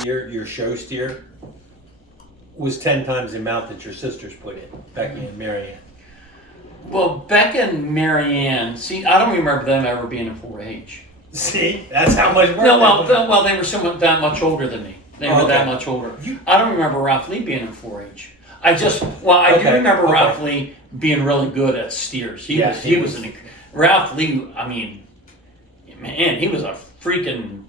steer, your show steer, was 10 times the amount that your sisters put in, Becky and Marianne. Well, Becca and Marianne, see, I don't remember them ever being in 4-H. See, that's how much work. No, well, they were that much older than me. They were that much older. I don't remember Ralph Lee being in 4-H. I do remember Ralph Lee being really good at steers. He was Ralph Lee. I mean, man, he was a freaking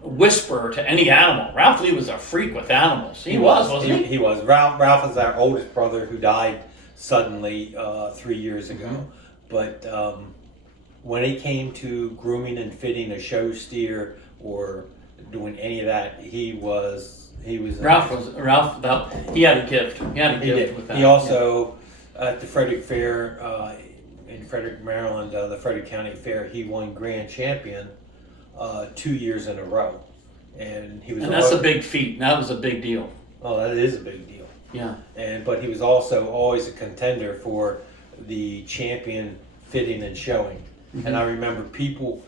whisperer to any animal. Ralph Lee was a freak with animals. He wasn't he? He was. Ralph is our oldest brother who died suddenly 3 years ago. Mm-hmm. But when it came to grooming and fitting a show steer or doing any of that, he was. He had a gift. He had a gift with that. He also at the Frederick Fair in Frederick, Maryland, the Frederick County Fair, he won grand champion 2 years in a row, and he was. And that's a big feat. That was a big deal. Oh, that is a big deal. Yeah. But he was also always a contender for the champion fitting and showing. Mm-hmm. And I remember people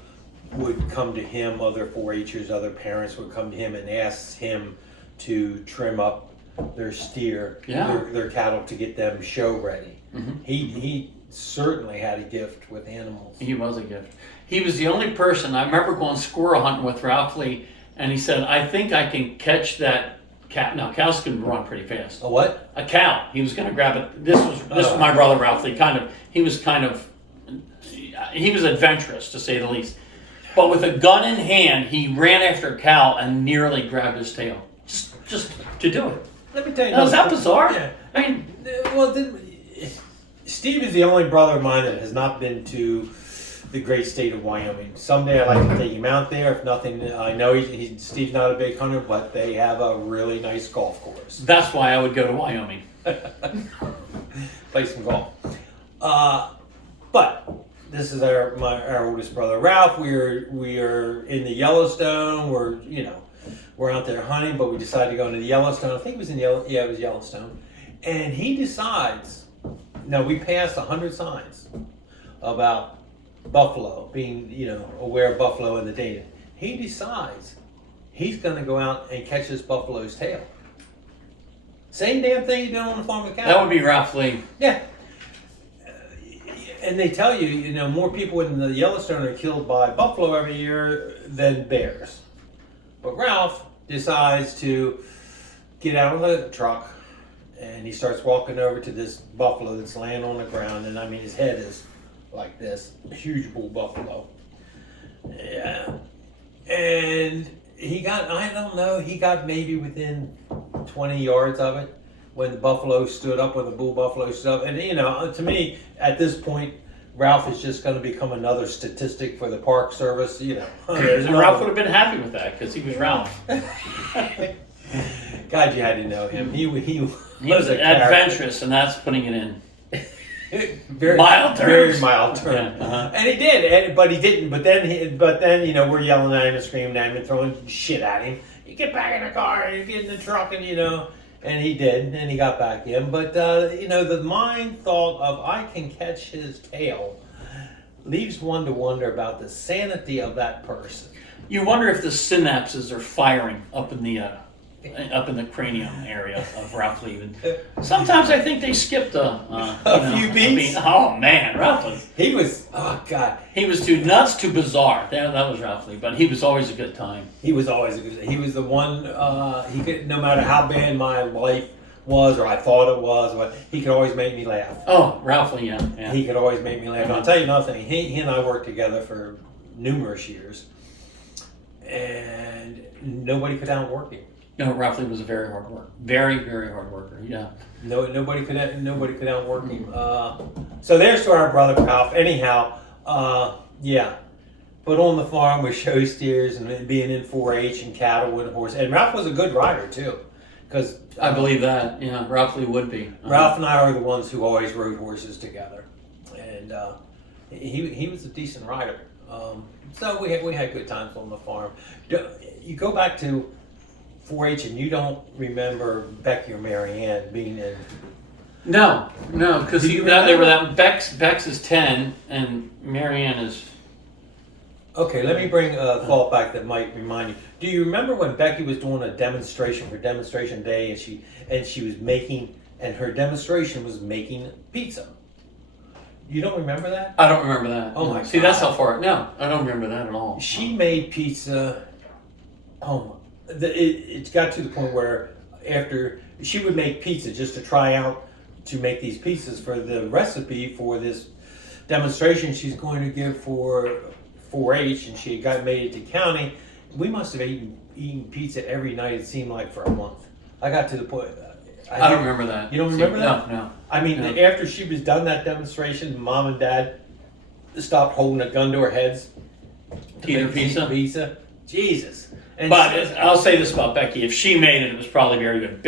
would come to him, other 4-Hers, other parents would come to him and ask him to trim up their steer, their cattle to get them show ready. Mm-hmm. He certainly had a gift with animals. He was a gift. He was the only person, I remember going squirrel hunting with Ralph Lee, and he said, I think I can catch that cow. Now, cows can run pretty fast. A what? A cow. He was going to grab it. This was my brother Ralph Lee. He was adventurous, to say the least. But with a gun in hand, he ran after a cow and nearly grabbed his tail. Just to do it. Let me tell you. Now, is that bizarre? Yeah. I mean, Steve is the only brother of mine that has not been to the great state of Wyoming. Someday I'd like to take him out there. If nothing, I know Steve's not a big hunter, but they have a really nice golf course. That's why I would go to Wyoming. Play some golf. But this is our oldest brother, Ralph. We are in the Yellowstone. We're out there hunting, but we decided to go into the Yellowstone. I think it was it was Yellowstone. And he decides, now we passed 100 signs about buffalo, being, aware of buffalo and the data. He decides he's going to go out and catch this buffalo's tail. Same damn thing you do on the farm of cattle. That would be Ralph Lee. Yeah. And they tell you, more people in the Yellowstone are killed by buffalo every year than bears. But Ralph decides to get out of the truck and he starts walking over to this buffalo that's laying on the ground. And I mean, his head is like this, a huge bull buffalo. Yeah. And he got maybe within 20 yards of it when the buffalo stood up, when the bull buffalo stood up. And, to me, at this point, Ralph is just going to become another statistic for the Park Service, And Ralph would have been happy with that because he was Ralph. God, you had to know him. He was adventurous, and that's putting it in. Very mild terms. Very mild terms. Yeah, uh-huh. And he did, but he didn't. But then, we're yelling at him and screaming at him and throwing shit at him. You get back in the car, you get in the truck, and And he did, and he got back in. But, the mind thought of I can catch his tail leaves one to wonder about the sanity of that person. You wonder if the synapses are firing up in the cranium area of Ralph Lee. Sometimes I think they skipped a few beats. Oh man, Ralph was. He was. Oh God. He was too nuts, too bizarre. That was Ralph Lee, but he was always a good time. He was always a good. He was the one. He could, no matter how bad my life was or I thought it was, he could always make me laugh. Oh, Ralph Lee, yeah. He could always make me laugh. I'll tell you another thing. He and I worked together for numerous years, and nobody could outwork him. No, Ralph Lee was a very hard worker. Very, very hard worker. Yeah. Nobody could outwork him. So there's to our brother Ralph. Anyhow, yeah. But on the farm with show steers and being in 4-H and cattle and horse, and Ralph was a good rider too, because I believe that. Yeah, Ralph Lee would be. Ralph and I are the ones who always rode horses together, and he was a decent rider. So we had good times on the farm. You go back to 4-H and you don't remember Becky or Marianne being in? No, because they were that. Bex is 10 and Marianne is Okay, let me bring a thought back that might remind you. Do you remember when Becky was doing a demonstration for Demonstration Day, and she was making, and her demonstration was making pizza? You don't remember that? I don't remember that. Oh my See, God. that's how far. No, I don't remember that at all. She made pizza. Oh, it got to the point where after she would make pizza just to try out to make these pizzas for the recipe for this demonstration she's going to give for 4-H, and she made it to county. We must have eaten pizza every night. It seemed like for a month. I got to the point. I don't remember that. You don't remember that? No. I mean, No. after she was done that demonstration, Mom and Dad stopped holding a gun to our heads To eat her make pizza. Jesus. And But I'll say this about Becky: if she made it, it was probably very good.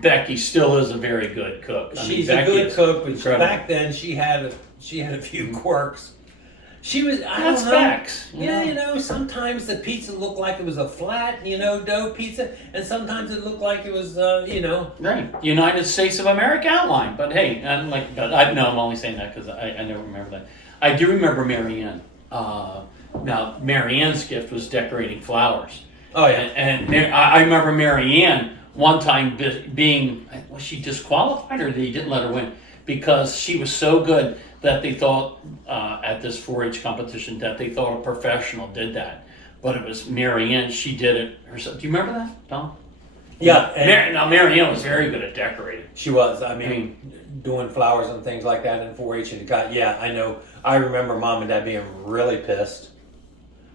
Becky still is a very good cook. She's Becky a good is cook, but incredible. back then she had a few quirks. She was, I That's don't know. facts. Yeah, sometimes the pizza looked like it was a flat, dough pizza, and sometimes it looked like it was, Right, United States of America outline. But hey, I'm only saying that because I never remember that. I do remember Mary Ann. Now, Mary Ann's gift was decorating flowers. Oh yeah. And I remember Mary Ann one time was she disqualified or they didn't let her win because she was so good that they thought at this 4-H competition that they thought a professional did that. But it was Mary Ann, she did it herself. Do you remember that, Tom? Yeah. Mary Ann was very good at decorating. She was. I mean, doing flowers and things like that in 4-H, and I know. I remember Mom and Dad being really pissed.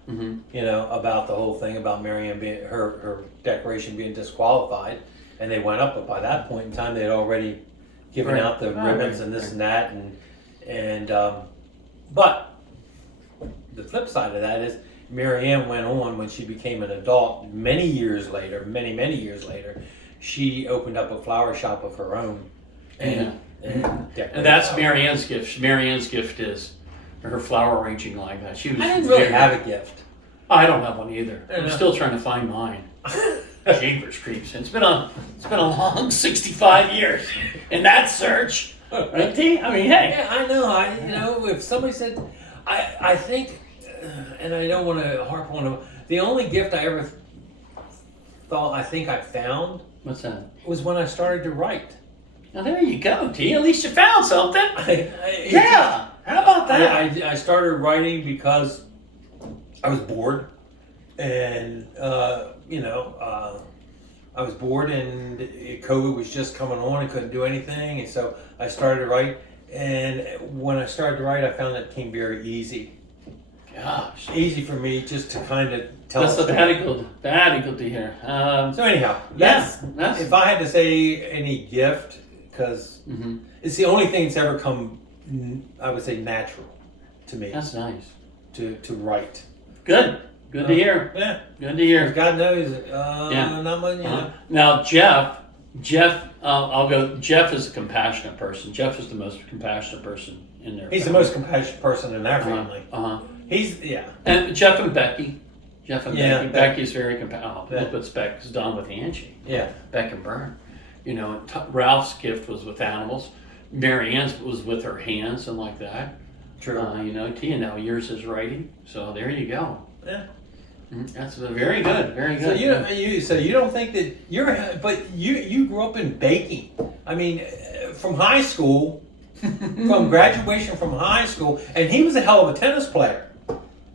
Mm-hmm. About the whole thing about Mary Ann being her decoration being disqualified, and they went up. But by that point in time, they had already given Right. out the ribbons right, and this right. and that, but the flip side of that is Mary Ann went on when she became an adult. Many years later, many years later, she opened up a flower shop of her own, and decorated And that's flowers. Mary Ann's gift. Mary Ann's gift is her flower arranging like that. She was. I didn't really have a gift. I don't have one either. I don't I'm know. still trying to find mine. Jeepers creeps. It's been a long 65 years in that search, right, T? I mean, hey. Yeah, I know. If somebody said, I think, and I don't want to harp on them. The only gift I ever thought I found What's that? was when I started to write. Now there you go, T. At least you found something. Yeah. Yeah. How about that? I started writing because I was bored, and I was bored, and COVID was just coming on. I couldn't do anything, and so I started to write. And when I started to write, I found it became very easy. Gosh. Easy for me just to kind of tell. That's a story. very good to hear. So anyhow, that's if I had to say any gift, because it's the only thing that's ever come, I would say, natural to me. That's nice. To write. Good to hear. Yeah. Good to hear. God knows. Yeah. Not much. Now Jeff, I'll go. Jeff is a compassionate person. Jeff is the most compassionate person in there. He's the most compassionate person in our family. He's And Jeff and Becky. Yeah, Becky's very compassionate. Yeah. Look what Beck's done with Angie. Yeah. Beck and Bern. Ralph's gift was with animals. Mary Ann's was with her hands and like that. True. Tia, now yours is writing. So there you go. Yeah. That's very good. Very So good. you don't think that but you grew up in baking. I mean, from high school, from graduation from high school, and he was a hell of a tennis player.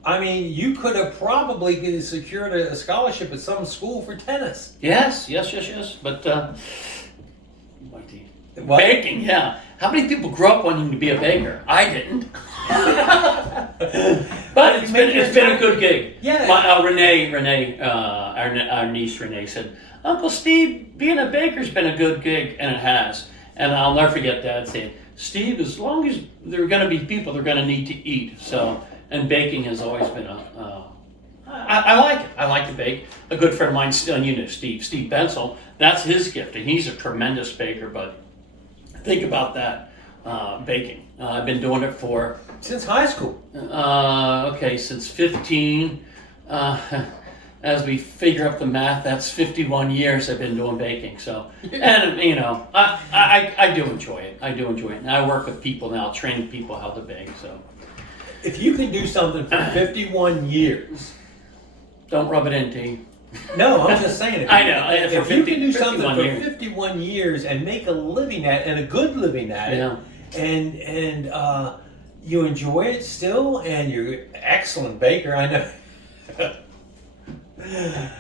I mean, you could have probably secured a scholarship at some school for tennis. Yes. But What? baking, yeah. How many people grew up wanting to be a baker? I didn't. But it's been a good gig. Yeah. Renee, our niece Renee said, Uncle Steve, being a baker's been a good gig, and it has. And I'll never forget Dad saying, Steve, as long as there are going to be people, they're going to need to eat. So, and baking has always been I like it. I like to bake. A good friend of mine, Steve Bensel, that's his gift, and he's a tremendous baker. But think about that, baking. I've been doing it for Since high school. since 15. As we figure up the math, that's 51 years I've been doing baking. So, and I do enjoy it. And I work with people now, training people how to bake. So, if you can do something for 51 years, Don't rub it in, T. no, I'm just saying. If, I know. If you can do something 51 for years. 51 years and make a living at it, and a good living at it, Yeah. and you enjoy it still, and you're an excellent baker, I know.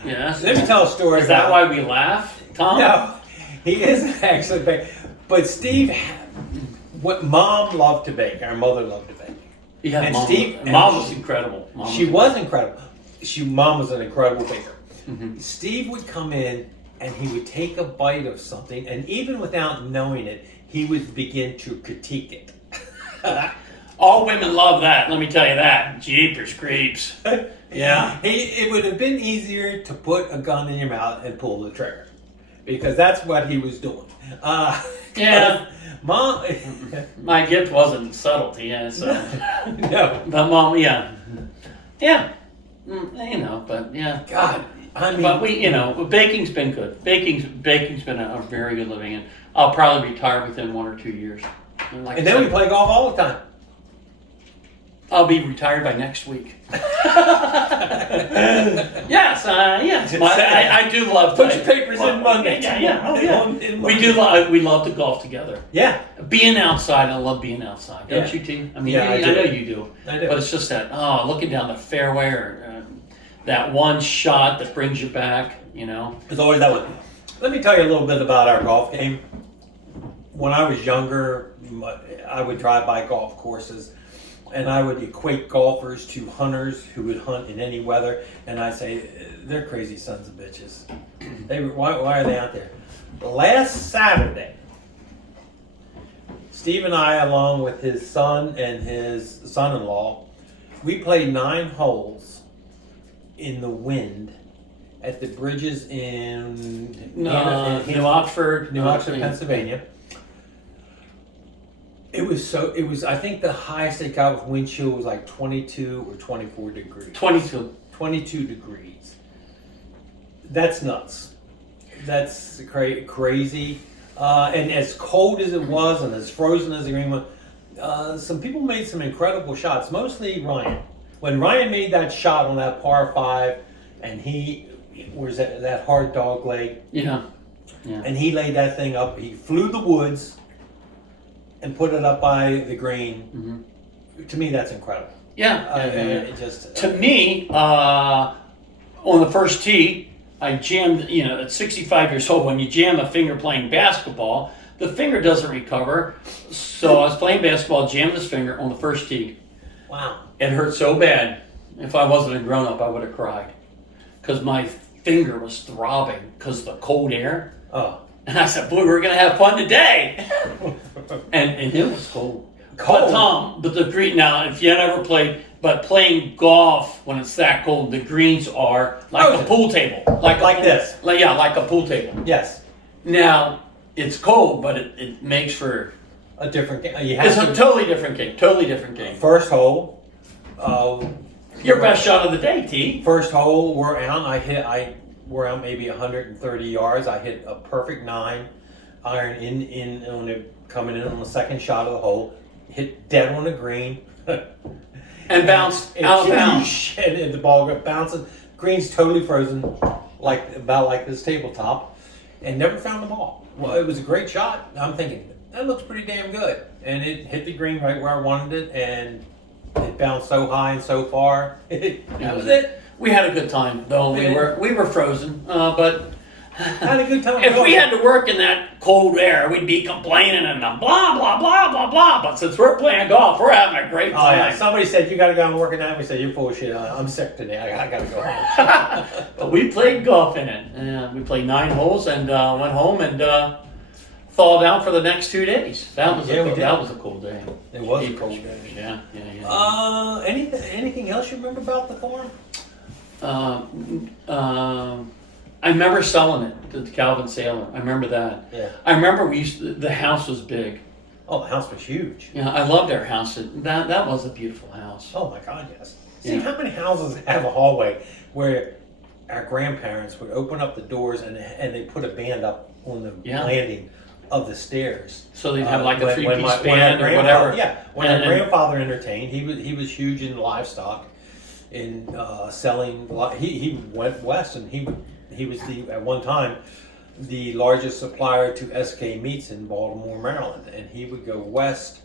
Yes. Let me tell a story. Is that about- why we laugh, Tom? No, he is an excellent baker. But Steve, what Mom loved to bake, our mother loved to bake. Yeah, And Mom, Steve- Mom and was incredible. Mom She was incredible. Mom was an incredible baker. Mhm. Steve would come in and he would take a bite of something, and even without knowing it, he would begin to critique it. All women love that. Let me tell you that. Jeepers creeps. Yeah. It would have been easier to put a gun in your mouth and pull the trigger, because that's what he was doing. Yeah. Mom. My gift wasn't subtlety, yeah. So, No. but Mom, yeah. You know, but yeah. God. I mean. But we, you know, baking's been good. Baking's been a very good living, and I'll probably retire within 1 or 2 years. Like And I then we said, play golf all the time. I'll be retired by next week. Yes, yes. I do love. Put your papers in Monday. Yeah. Oh, yeah. In We Monday. do. We love to golf together. Yeah. Being outside, I love being outside. Don't Yeah. you, T? I mean, Yeah, I I do. know you do. I do. But it's just that, looking down the fairway, or that one shot that brings you back. You know. There's always that one. Let me tell you a little bit about our golf game. When I was younger, I would drive by golf courses, and I would equate golfers to hunters who would hunt in any weather, and I'd say, they're crazy sons of bitches. Why are they out there? Last Saturday, Steve and I, along with his son and his son-in-law, we played 9 holes in the wind at the bridges in New Oxford, New Oxford, Pennsylvania. It was, I think the highest it got with wind chill was like 22 or 24 degrees. 22. 22 degrees. That's nuts. That's crazy. And as cold as it was and as frozen as the green was, some people made some incredible shots, mostly Ryan. When Ryan made that shot on that par 5, and he was that hard dog leg, Yeah. and he laid that thing up, he flew the woods and put it up by the green. Mm-hmm. To me, that's incredible. Yeah. It just to me, on the first tee, I jammed, at 65 years old, when you jam a finger playing basketball, the finger doesn't recover. So I was playing basketball, jammed this finger on the first tee. Wow. It hurt so bad. If I wasn't a grown-up, I would have cried. Because my finger was throbbing because of the cold air. Oh. And I said, boy, we're going to have fun today. and it was cold. Cold. But Tom, the green, now, if you never played, but playing golf when it's that cold, the greens are like a pool table. Like this. Like a pool table. Yes. Now, it's cold, but it makes for... A different game. It's a totally different game. Totally different game. First hole. Your best shot of the day, T. First hole, we're out. We're out maybe 130 yards. I hit a perfect 9 iron coming in on the second shot of the hole. Hit dead on the green. And bounced out of bounds. And the ball bounces. Green's totally frozen, about like this tabletop, and never found the ball. Well, it was a great shot. I'm thinking, that looks pretty damn good. And it hit the green right where I wanted it, and it bounced so high and so far. That was it. We had a good time, though. We were frozen, but Had a good time. if we had to work in that cold air, we'd be complaining and blah blah blah blah blah. But since we're playing golf, we're having a great Oh, time. yeah. Somebody said, you got to go and work at night. We said, you're full of shit. I'm sick today. I got to go home. But we played golf in it. We played 9 holes and went home and thawed out for the next 2 days. That was a cool day. It was a cold day. Yeah. Anything else you remember about the farm? I remember selling it to the Calvin Sailor. I remember that. Yeah. I remember the house was big. Oh, the house was huge. Yeah, I loved our house. That was a beautiful house. Oh my God, yes. See, Yeah. how many houses have a hallway where our grandparents would open up the doors and they put a band up on the landing of the stairs. So they'd have like a When three-piece my band or whatever. Yeah, when my grandfather entertained, he was huge in livestock, in selling. He went west, and he was at one time the largest supplier to SK Meats in Baltimore, Maryland, and he would go west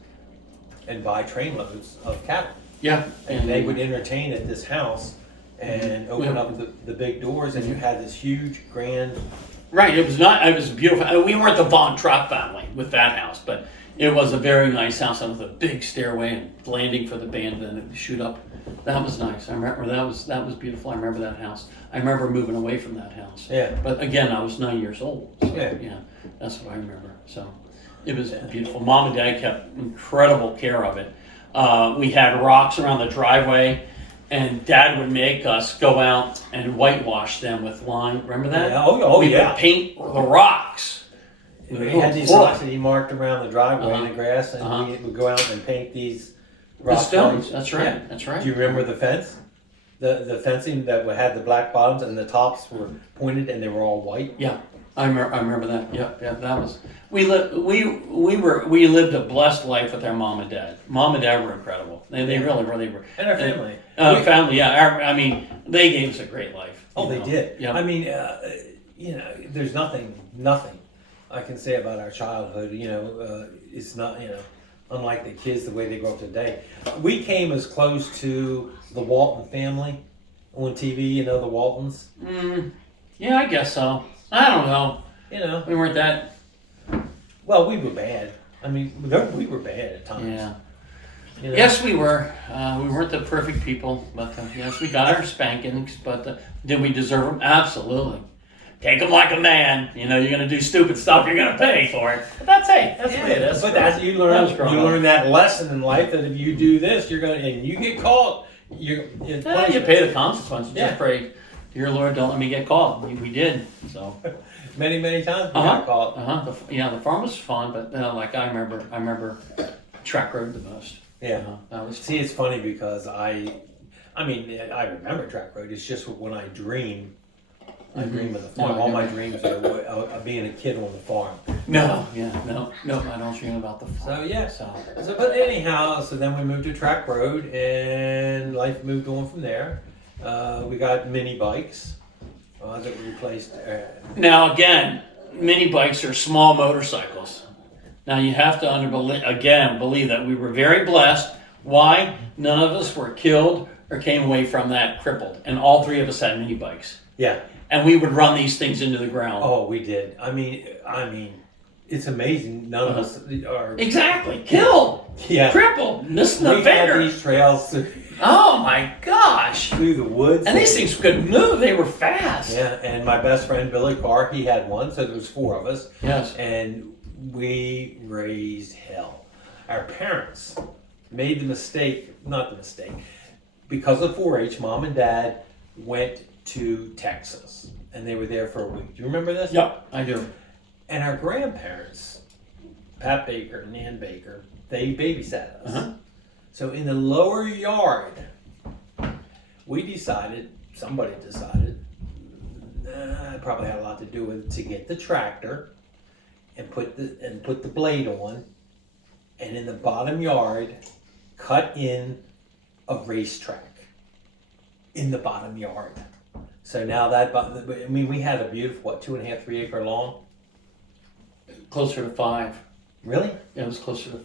and buy trainloads of cattle. Yeah, And they would entertain at this house and open up the big doors, and you had this huge grand. Right, it was beautiful. We weren't the Von Trapp family with that house, but it was a very nice house with a big stairway and landing for the band and then shoot up. That was nice. I remember that was beautiful. I remember that house. I remember moving away from that house. Yeah. But again, I was 9 years old. So, yeah, that's what I remember. So it was beautiful. Mom and Dad kept incredible care of it. We had rocks around the driveway, and Dad would make us go out and whitewash them with lime. Remember that? Yeah. We would paint the rocks. We had these rocks that he marked around the driveway in the grass, and we would go out and paint these rock stones. That's right. Yeah. That's right. Do you remember the fence? The fencing that had the black bottoms and the tops were pointed and they were all white. Yeah, I remember that. Yeah, that was. We lived a blessed life with our mom and dad. Mom and dad were incredible. They really were. And our family. Family. Yeah. I mean, they gave us a great life. Oh, they did. Yeah. I mean, there's nothing I can say about our childhood. It's not unlike the kids the way they grow up today. We came as close to the Walton family on TV. The Waltons. Yeah, I guess so. I don't know. We weren't that. Well, we were bad. I mean, we were bad at times. Yeah. Yes, we were. We weren't the perfect people, but yes, we got our spankings. But did we deserve them? Absolutely. Take them like a man. You're going to do stupid stuff. You're going to pay for it. But that's the way it is. But you learn that lesson in life that if you do this, you're going to, and you get caught. You pay the consequences. Just pray, dear Lord, don't let me get caught. We did. So many times we got caught. The farm was fun, but I remember track road the most. Yeah. It's funny because I remember track road. It's just when I dream. I dream of the farm. All my dreams are of being a kid on the farm. No, I don't dream about the farm. So but anyhow, so then we moved to track road, and life moved on from there. We got mini bikes that we replaced. Now again, mini bikes are small motorcycles. Now you have to believe that we were very blessed. Why? None of us were killed or came away from that crippled, and all three of us had mini bikes. Yeah. And we would run these things into the ground. Oh, we did. I mean, it's amazing. None of us are exactly killed. Yeah, crippled, missing the finger. We had these trails. Oh my gosh! Through the woods. And these things could move. They were fast. Yeah, and my best friend Billy Carr, he had one, so there was four of us. Yes. And we raised hell. Our parents made not the mistake, because of 4-H, Mom and Dad went to Texas, and they were there for a week. Do you remember this? Yep, I do. And our grandparents, Pat Baker and Nan Baker, they babysat us. So in the lower yard, somebody decided, it probably had a lot to do with it, to get the tractor and put the blade on, and in the bottom yard, cut in a racetrack in the bottom yard. So now we had a beautiful, 2.5, 3 acre long? Closer to 5. Really? Yeah, it was closer to.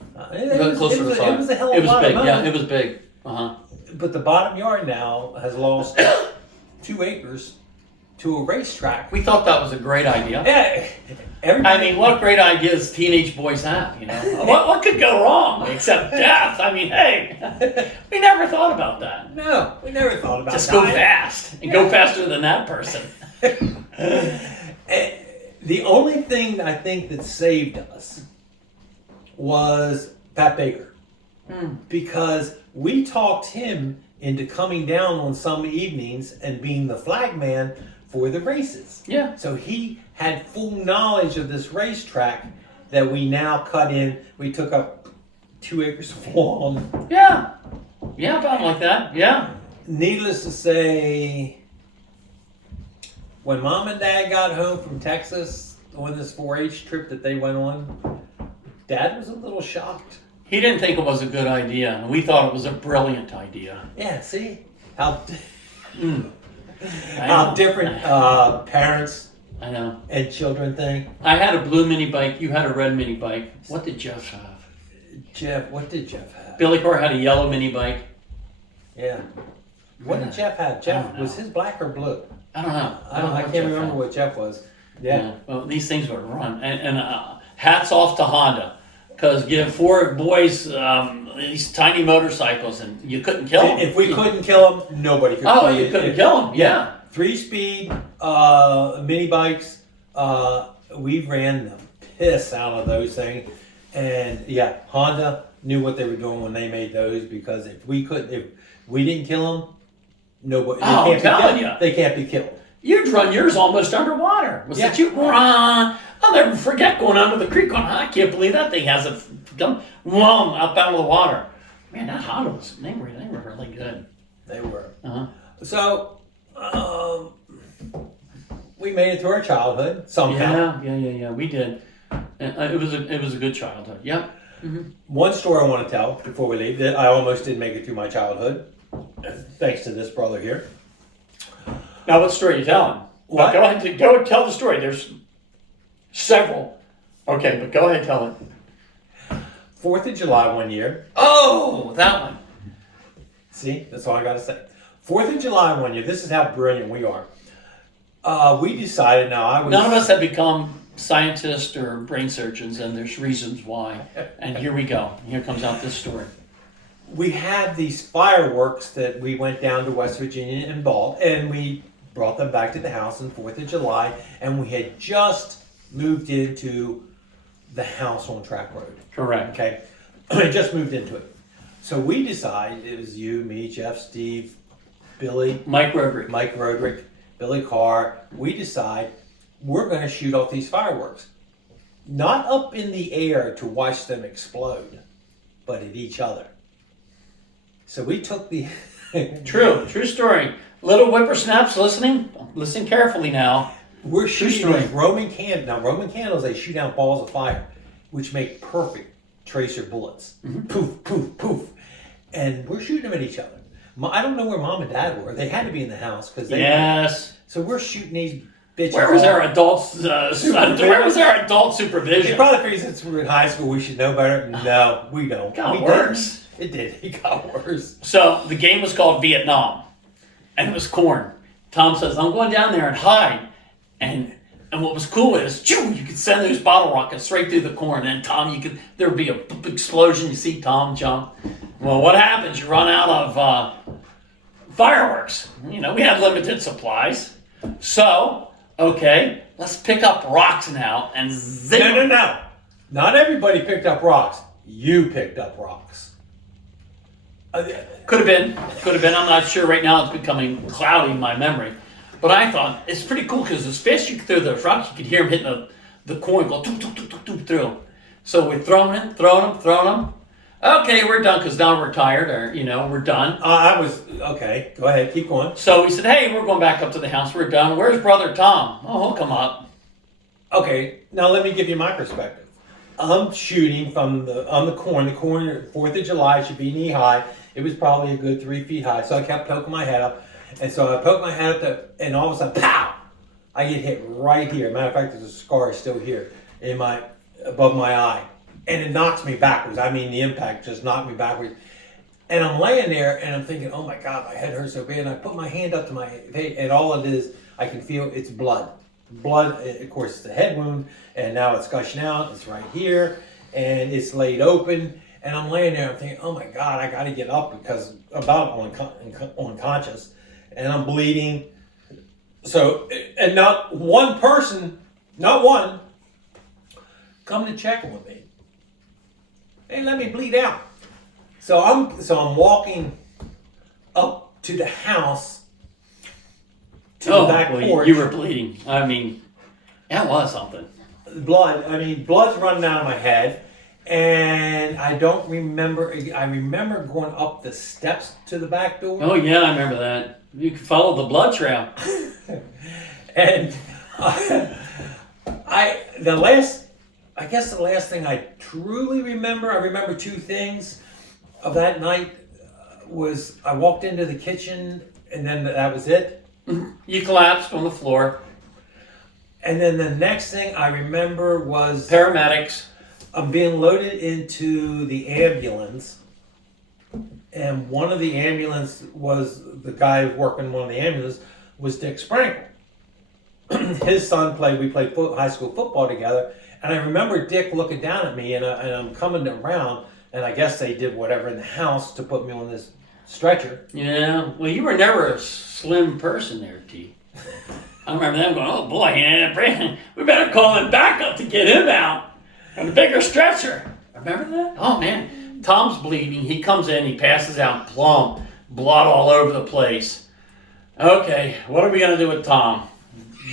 Closer to 5. It was a hell of a lot big. of money. Yeah, it was big. But the bottom yard now has lost 2 acres to a racetrack. We thought that was a great idea. Yeah. What great ideas teenage boys have, what could go wrong except death? Hey, we never thought about that. No, we never thought about that. Just go fast and go faster than that person. The only thing I think that saved us was Pat Baker. Because we talked him into coming down on some evenings and being the flag man for the races. Yeah. So he had full knowledge of this racetrack that we now cut in. We took up 2 acres of lawn. Yeah. Yeah, about like that. Yeah. Needless to say, when Mom and Dad got home from Texas, on this 4-H trip that they went on, Dad was a little shocked. He didn't think it was a good idea, and we thought it was a brilliant idea. Yeah, see how Mm. how different parents I know. and children think. I had a blue mini bike. You had a red mini bike. What did Jeff have? Jeff, what did Jeff have? Billy Carr had a yellow mini bike. Yeah. What did Jeff have? I Jeff, don't know. was his black or blue? I don't know. I what can't Jeff remember had. what Jeff was. Yeah. Well, these things would run. And hats off to Honda. Because give 4 boys these tiny motorcycles and you couldn't kill them. If we couldn't kill him, nobody could Oh, kill you couldn't kill them. Yeah. 3-speed mini bikes. We ran the piss out of those things. And yeah, Honda knew what they were doing when they made those, because if we didn't kill them, nobody. Oh, I'm telling you. They can't be killed. You'd run yours almost underwater. Was it you? I'll never forget going under the creek going, I can't believe that thing hasn't come up out of the water. Man, that Honda was, they were really good. They were. Uh-huh. So, we made it through our childhood somehow. Yeah. We did. It was a good childhood. Yep. Mm-hmm. One story I want to tell before we leave, that I almost didn't make it through my childhood, thanks to this brother here. Now, what story are you telling? What? Go ahead, go and tell the story. There's several. Okay, but go ahead and tell it. 4th of July one year. Oh, that one. See, that's all I got to say. 4th of July one year. This is how brilliant we are. We decided. None of us have become scientists or brain surgeons, and there's reasons why. And here we go. Here comes out this story. We had these fireworks that we went down to West Virginia and bought, and we brought them back to the house on 4th of July, and we had just moved into the house on Track Road. Correct. Okay, I just moved into it. So we decided, it was you, me, Jeff, Steve, Billy, Mike Roderick, Billy Carr. We decide we're going to shoot off these fireworks. Not up in the air to watch them explode, but at each other. So we took the... True story. Little whippersnaps listening? Listen carefully now. We're shooting these Roman candles. Now, Roman candles, they shoot out balls of fire, which make perfect tracer bullets. Mm-hmm. Poof, poof, poof. And we're shooting them at each other. I don't know where Mom and Dad were. They had to be in the house. Yes. So we're shooting these bitches. Where was our adults? Where was our adult supervision? They probably figured since we're in high school, we should know better. No, we don't. It got worse. It did. It got worse. So the game was called Vietnam, and it was corn. Tom says, "I'm going down there and hide." And what was cool is, you could send those bottle rockets straight through the corn. And Tom, there would be a big explosion. You see Tom jump. Well, what happens? You run out of fireworks. We had limited supplies. So, okay, let's pick up rocks now and zing. No. Not everybody picked up rocks. You picked up rocks. Could have been. I'm not sure. Right now it's becoming cloudy in my memory. But I thought it's pretty cool because as fast as you could throw those rocks, you could hear them hitting the corn go toop, toop, toop, toop, toop, through. So we're throwing them. Okay, we're done because now we're tired, or we're done. Okay. Go ahead, keep going. So we said, hey, we're going back up to the house. We're done. Where's brother Tom? Oh, he'll come up. Okay, now let me give you my perspective. I'm shooting on the corn. The corn, 4th of July should be knee high. It was probably a good 3 feet high. So I kept poking my head up. And so I poked my head up and all of a sudden, pow! I get hit right here. Matter of fact, there's a scar still here above my eye. And it knocks me backwards. I mean, the impact just knocked me backwards. And I'm laying there and I'm thinking, oh my God, my head hurts so bad. And I put my hand up to my face and all it is, I can feel it's blood. Blood, of course, it's a head wound. And now it's gushing out. It's right here. And it's laid open. And I'm laying there, I'm thinking, oh my God, I got to get up because I'm about unconscious. And I'm bleeding. So, and not one, come to check on me. Hey, let me bleed out. So I'm walking up to the house, to the back porch. You were bleeding. I mean, that was something. Blood's running out of my head. And I don't remember. I remember going up the steps to the back door. Oh yeah, I remember that. You could follow the blood trail. And the last thing I truly remember, I remember two things of that night was I walked into the kitchen and then that was it. You collapsed on the floor. And then the next thing I remember was Paramedics. I'm being loaded into the ambulance. And one of the ambulance was the guy working one of the ambulances was Dick Sprankle. His son we played high school football together. And I remember Dick looking down at me and I'm coming around and I guess they did whatever in the house to put me on this stretcher. Yeah, well, you were never a slim person there, T. I remember them going, oh boy, yeah, we better call him back up to get him out on a bigger stretcher. Remember that? Oh man, Tom's bleeding. He comes in, he passes out plumb, blood all over the place. Okay, what are we going to do with Tom?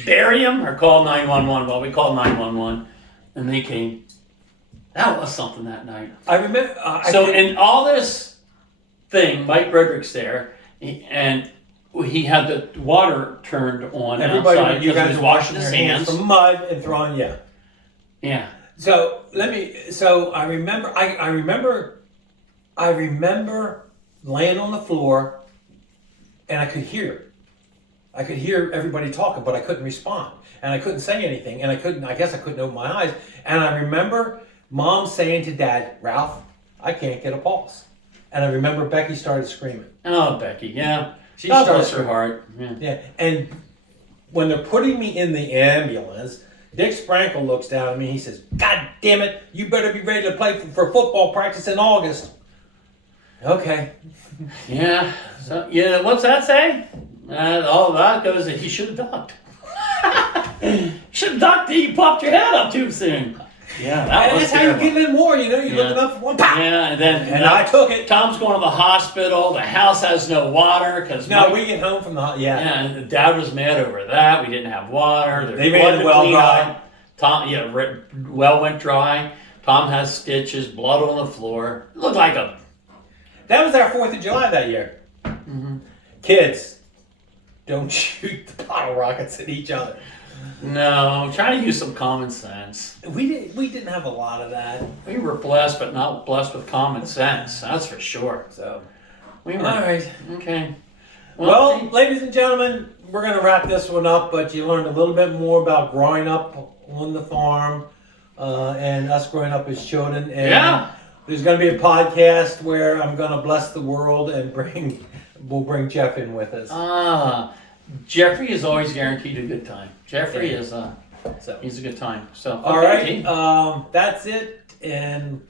Bury him or call 911? Well, we called 911 and they came. That was something that night. I remember. In all this thing, Mike Roderick's there, and he had the water turned on outside you because he guys was washing his hands from mud and throwing, Yeah. So I remember, I remember laying on the floor, and I could hear everybody talking, but I couldn't respond, and I couldn't say anything, and I guess I couldn't open my eyes, and I remember Mom saying to Dad, Ralph, I can't get a pulse. And I remember Becky started screaming. Oh, Becky, yeah. She God started bless her heart. Yeah. And when they're putting me in the ambulance, Dick Sprankle looks down at me and he says, God damn it, you better be ready to play for football practice in August. Okay. Yeah. So, yeah, what's that say? All that goes that he should have ducked. Should have ducked. You popped your head up too soon. Yeah, that's how you get in more, you're looking up for one pop. Yeah, and I took it. Tom's going to the hospital. The house has no water because we get home from the Yeah, and Dad was mad over that. We didn't have water. They made the well dry. Tom, well went dry. Tom has stitches, blood on the floor. It looked like a. That was our 4th of July that year. Mm-hmm. Kids, don't shoot the bottle rockets at each other. No, try to use some common sense. We didn't have a lot of that. We were blessed, but not blessed with common sense. That's for sure. So, we were. All right. Okay. Well, ladies and gentlemen, we're going to wrap this one up, but you learned a little bit more about growing up on the farm and us growing up as children. And there's going to be a podcast where I'm going to bless the world and we'll bring Jeff in with us. Jeffrey is always guaranteed a good time. Jeffrey is he's a good time. So all right, that's it, and